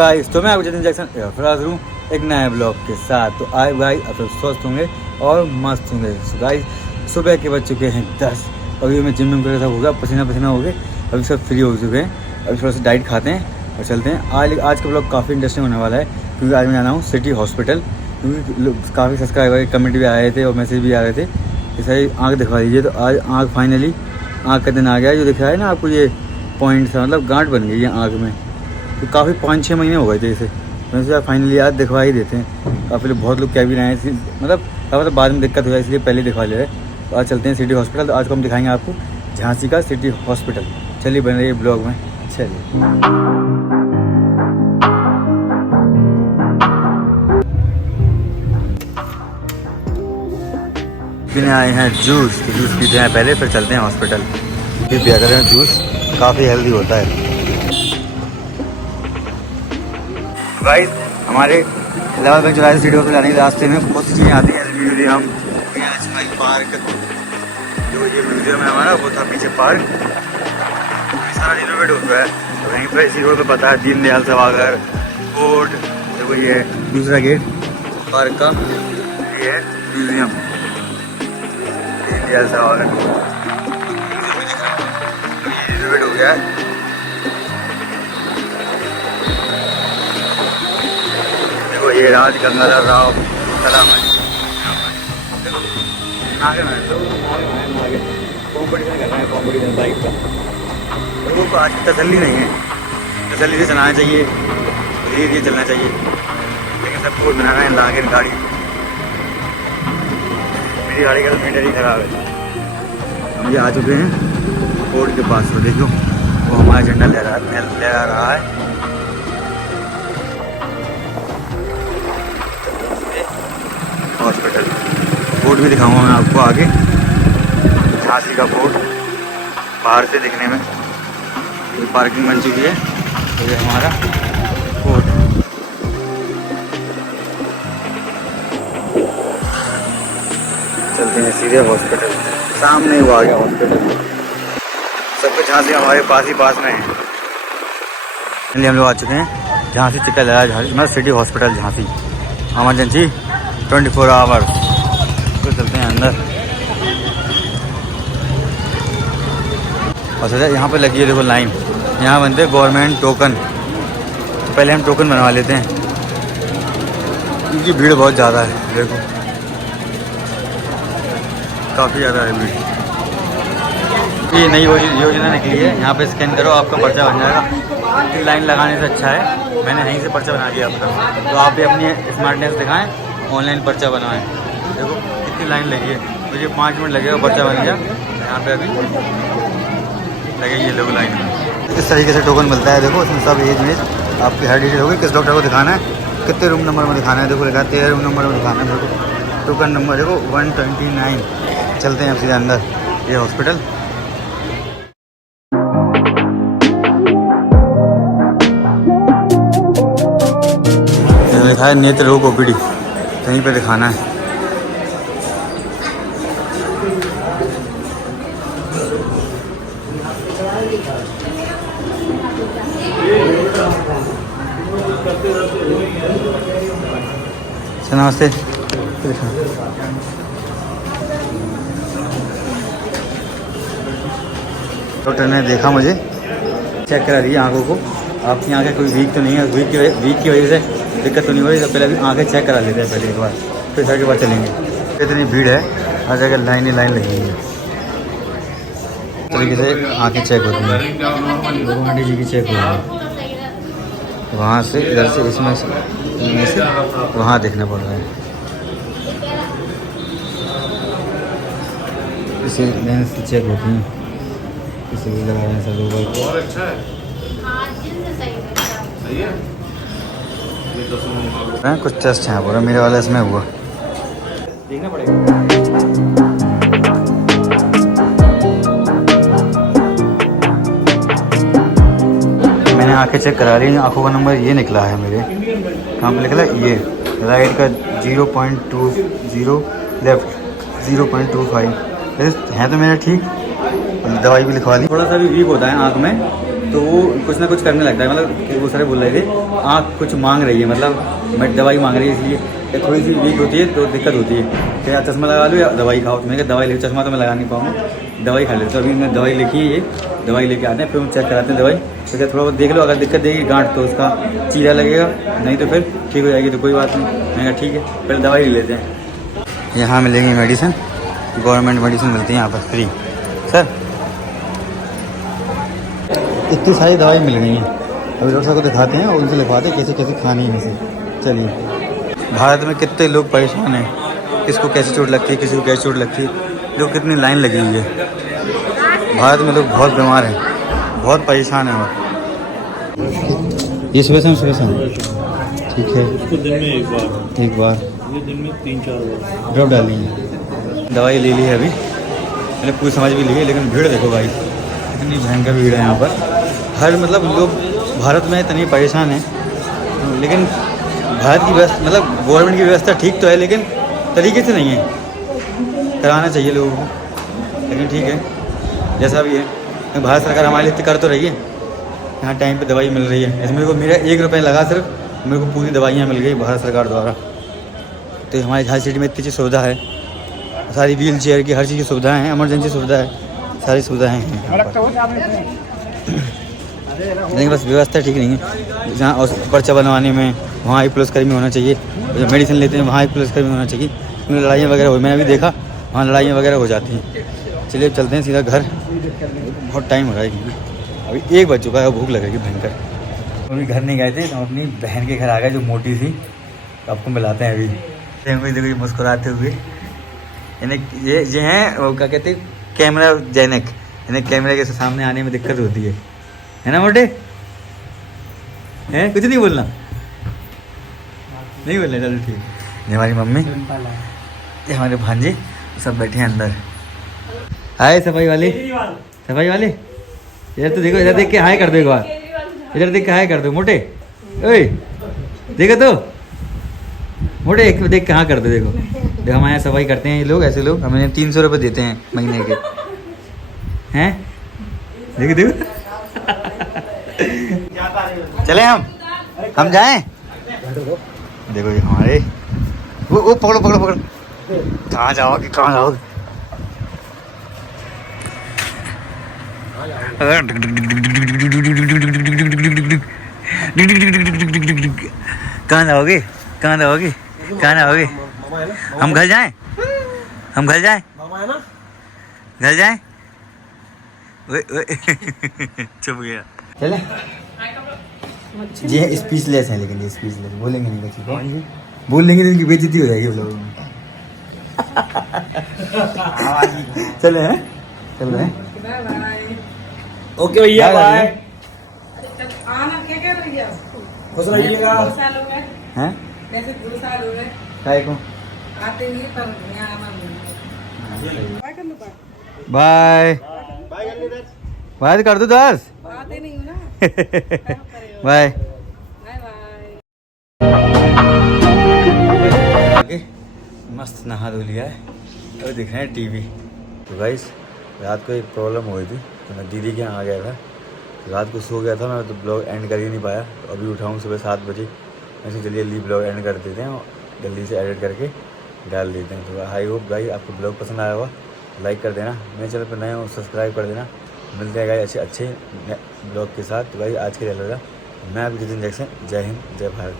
Guys, तो मैं आपको जतिन जैक्सन फिर हूँ एक नए ब्लॉग के साथ। तो आए भाई अब सब स्वस्थ होंगे और मस्त होंगे। तो गाइस सुबह के बज चुके हैं 10। अभी मैं जिम करके सब हो गया, पसीना पसीना हो गए, अभी सब फ्री हो चुके हैं। अभी थोड़ा सा डाइट खाते हैं और चलते हैं। आज का ब्लॉग काफ़ी इंटरेस्टिंग होने वाला है, क्योंकि आज मैं जाना हूँ सिटी हॉस्पिटल। क्योंकि काफ़ी सब्सक्राइबर कमेंट भी आए थे और मैसेज भी आ रहे थे कि सही आँख दिखवा दीजिए। तो आज आँख फाइनली आँख का दिन आ गया। जो दिख रहा है ना आपको, ये पॉइंट सा मतलब गांठ बन गई है आँख में। तो काफ़ी 5-6 महीने हो गए थे इसे। मैंने सोचा फाइनली आज दिखवा ही देते हैं। काफ़ी लोग बहुत लोग क्या भी रहे हैं, मतलब तो बाद में दिक्कत हो जाए, इसलिए पहले दिखवा ले रहे। तो आज चलते हैं सिटी हॉस्पिटल। तो आज को हम दिखाएंगे आपको झांसी का सिटी हॉस्पिटल। चलिए बन रही है ब्लॉग में, चलिए। पीने आए हैं जूस, तो जूस पीते हैं पहले, फिर चलते हैं हॉस्पिटल। फिर पिया करें जूस, काफ़ी हेल्दी होता है। गाइस हमारे इलाहाबाद बैंक चौराहे सिटी हॉस्पिटल जाने के रास्ते में बहुत सी चीज़ें आती हैं, जैसे म्यूजियम, पार्क। जो ये म्यूजियम है हमारा, वो था पीछे पार्क, ये सारा रिनोवेट हो गया है। तो वहीं पर इसी रोड पर पता है दीनदयाल सभागार, कोर्ट। देखो ये है दूसरा गेट पार्क का, ये है म्यूजियम दीनदयाल सभागार। ये रिनोवेट हो गया है। ये राज गंगाधर राव कला में आगे में तो कॉम्पिटिशन कर रहे हैं, कॉम्पिटिशन बाइक का। लोगों को आज तसल्ली नहीं है, तसल्ली से चलाना चाहिए, धीरे धीरे चलना चाहिए। लेकिन सब कुछ बनाना है लागे गाड़ी। मेरी गाड़ी का तो मीटर ही खराब है। हम ये आ चुके हैं कोर्ट के पास। तो देखो वो हमारा झंडा लहरा रहा है। हॉस्पिटल कोर्ट भी दिखाऊंगा मैं आपको आगे। झांसी का कोर्ट बाहर से दिखने में, ये पार्किंग बन चुकी है। तो ये हमारा कोर्ट। चलते हैं सीधे हॉस्पिटल, सामने ही वो आ गया हॉस्पिटल। सब कुछ झांसी हमारे पास में है। इसलिए हम लोग आ चुके हैं झांसी चिक्का लगा Jhansi city hospital Jhansi. Emergency 24 hours. तो चलते हैं अंदर। और सर यहाँ पे लगी है देखो लाइन, यहाँ बनते हैं गवर्नमेंट टोकन। तो पहले हम टोकन बनवा लेते हैं, क्योंकि भीड़ बहुत ज़्यादा है। देखो काफ़ी ज़्यादा है भीड़। ये नई योजना निकली है, यहाँ पे स्कैन करो आपका पर्चा बन जाएगा। लाइन लगाने से अच्छा है, मैंने यहीं से पर्चा बना दिया अपना। तो आप भी अपनी स्मार्टनेस दिखाएं, ऑनलाइन पर्चा बनवाएं। देखो कितनी लाइन लगी है, मुझे 5 मिनट लगेगा पर्चा बन गया। यहाँ पे अभी लगे ये लोग लाइन में। इस तरीके से टोकन मिलता है। देखो इसमें सब एज में आपकी हर डिटेल होगी, किस डॉक्टर को दिखाना है, कितने रूम नंबर में दिखाना है। देखो लिखा 13 रूम नंबर में दिखाना है। देखो टोकन नंबर देखो 129। चलते हैं अब सीधे अंदर ये हॉस्पिटल। लिखा है नेत्र रोग ओपीडी, कहीं पे दिखाना है। नमस्ते। डॉक्टर ने देखा, मुझे चेक करा दी आंखों को। आपकी आंखें कोई वीक तो नहीं है, वीक की वजह से दिक्कत तो नहीं हो रही। तो पहले अभी आंखें चेक करा लेते हैं पहले एक बार, फिर सर के बाद चलेंगे। इतनी भीड़ है, हर जगह लाइन ही लाइन लगी है। इस तरीके से आंखें चेक होती हैं। आंटी जी की चेक हो रही है वहाँ से, इधर से, इसमें से वहाँ देखना पड़ रहा है। इसे लेंस की चेक होती हैं, इसे भी लगा रहे हैं सब लोग। और अच्छा है, कुछ टेस्ट हैं पूरा। मेरे वाला इसमें हुआ, देखना पड़ेगा। मैंने आंखें चेक करा ली, आंखों का नंबर ये निकला है मेरे। कहाँ पे निकला? ये राइट का 0.20, लेफ्ट 0.25। है तो मेरा ठीक। दवाई भी लिखवा ली। थोड़ा सा भी वीक होता है आँख में, तो वो कुछ ना कुछ करने लगता है। मतलब वो सारे बोल रहे थे आँख कुछ मांग रही है, मतलब मैं दवाई मांग रही है, इसलिए ये थोड़ी सी वीक होती है तो दिक्कत होती है कि या चश्मा लगा लो या दवाई खाओ। तो मैंने कहा दवाई ले, चश्मा तो मैं लगा नहीं पाऊँगा, दवाई खा लेते। तो अभी मैं दवाई लिखी है, ये दवाई लेके आते हैं, फिर हम चेक कराते हैं दवाई। तो क्या थोड़ा बहुत देख लो, अगर दिक्कत देगी गांठ तो उसका चीरा लगेगा, नहीं तो फिर ठीक हो जाएगी, तो कोई बात नहीं। मैंने कहा ठीक है, पहले दवाई ले लेते हैं। यहाँ मिलेगी मेडिसिन, गवर्नमेंट मेडिसिन मिलती है यहाँ पर फ्री। सर इतनी सारी दवाई मिल रही हैं, अभी डॉक्टर साहब को दिखाते हैं और उनसे लिखवाते हैं कैसे कैसे खानी है इसे। चलिए, भारत में कितने लोग परेशान हैं, किसको कैसी चोट लगती है, किसी को कैसी चोट लगती है, लोग कितनी लाइन लगी हुई है। भारत में लोग बहुत बीमार हैं, बहुत परेशान हैं। और ये सुबह शाम ठीक है, उसको दिन में एक बार, ये दिन में 3-4 बार ड्रॉप डालनी है। दवाई ले ली है अभी, मैंने पूरी समझ भी ली है, लेकिन भीड़ देखो भाई, इतनी भयंकर भीड़ है यहाँ पर। हर मतलब लोग भारत में इतने परेशान हैं, लेकिन भारत की व्यवस्था मतलब गवर्नमेंट की व्यवस्था ठीक तो है, लेकिन तरीके से नहीं है। कराना चाहिए लोगों को, लेकिन ठीक है जैसा भी है। भारत सरकार हमारे लिए कर तो रही है, यहाँ टाइम पे दवाई मिल रही है। इसमें को मेरा 1 रुपये लगा, सिर्फ मेरे को पूरी दवाइयाँ मिल गई भारत सरकार द्वारा। तो हमारी हर सिटी में इतनी चीज़ सुविधा है, सारी व्हील चेयर की हर चीज़ की सुविधाएँ हैं, इमरजेंसी सुविधा है, सारी सुविधाएँ हैं। लेकिन बस व्यवस्था ठीक नहीं है। जहाँ पर्चा बनवाने में वहाँ एक पुलिसकर्मी होना चाहिए, जब मेडिसिन लेते हैं वहाँ एक पुलिसकर्मी होना चाहिए, क्योंकि लड़ाइयाँ वगैरह हो, मैंने अभी देखा वहाँ लड़ाइयाँ वगैरह हो जाती हैं। चलिए अब चलते हैं सीधा घर, बहुत टाइम हो रहा है क्योंकि अभी 1 बज चुका है, भूख लगेगी भयंकर। अभी घर नहीं गए थे, तो अपनी बहन के घर आ गए जो मोटी थी, तो आपको मिलाते हैं। अभी देखो ये मुस्कुराते हुए, इन्हें ये हैं वो क्या कहते हैं, कैमरा जैनक, इन्हें कैमरे के सामने आने में दिक्कत होती है ना मोटे? हैं कुछ नहीं बोलना, नहीं बोलना, चलो ठीक। ये हमारी मम्मी, ये हमारे भांजे सब बैठे हैं अंदर। हाय सफाई वाले, सफाई वाले, इधर तो देखो, इधर देख के हाय कर दो एक बार, इधर देख के हाय कर दो। मोटे ओए देखो तो, मोटे एक देख के हाँ कर दो। देखो देखो हमारे यहाँ सफाई करते हैं ये लोग, ऐसे लोग हमें 300 रुपये देते हैं महीने के, हैं देखो देखो। चले हम जाएं? देखो ये हमारे वो पकड़ो पकड़ो पकड़ो, कहाँ जाओगे कहाँ जाओगे? कहाँ जाओगे कहाँ जाओगे कहाँ जाओगे? हम घर जाएं, हम घर जाएं, घर जाएं। चुप गया। चले ये स्पीचलेस है, लेकिन ये स्पीचलेस बोलेंगे नहीं बच्चे को, बोल लेंगे तो इनकी बेइज्जती हो जाएगी लोगों में। चले हैं, चल रहे हैं। ओके भैया बाय। खुश रहिएगा। हैं कैसे 2 साल हो गए काय को आते नहीं पर यहाँ बाय बाय कर दो 10 आते नहीं हो ना। बाय। मस्त नहा धो लिया है और दिख रहे हैं टीवी। तो गाइस रात को एक प्रॉब्लम हुई थी, तो मैं दीदी के यहाँ आ गया था, रात को सो गया था मैं, तो ब्लॉग एंड कर ही नहीं पाया। तो अभी उठाऊँ सुबह 7 बजे, ऐसे जल्दी जल्दी ब्लॉग एंड कर देते हैं और जल्दी से एडिट करके डाल देते हैं। तो आई होप गाइस आपको ब्लॉग पसंद आया होगा, लाइक कर देना, मेरे चैनल पर नए हो सब्सक्राइब कर देना। मिलते हैं गाइस अच्छे ब्लॉग के साथ। तो गाइस आज के लिए अलविदा, मैं आपकी जितिन जैक्सन, जय हिंद जय भारत।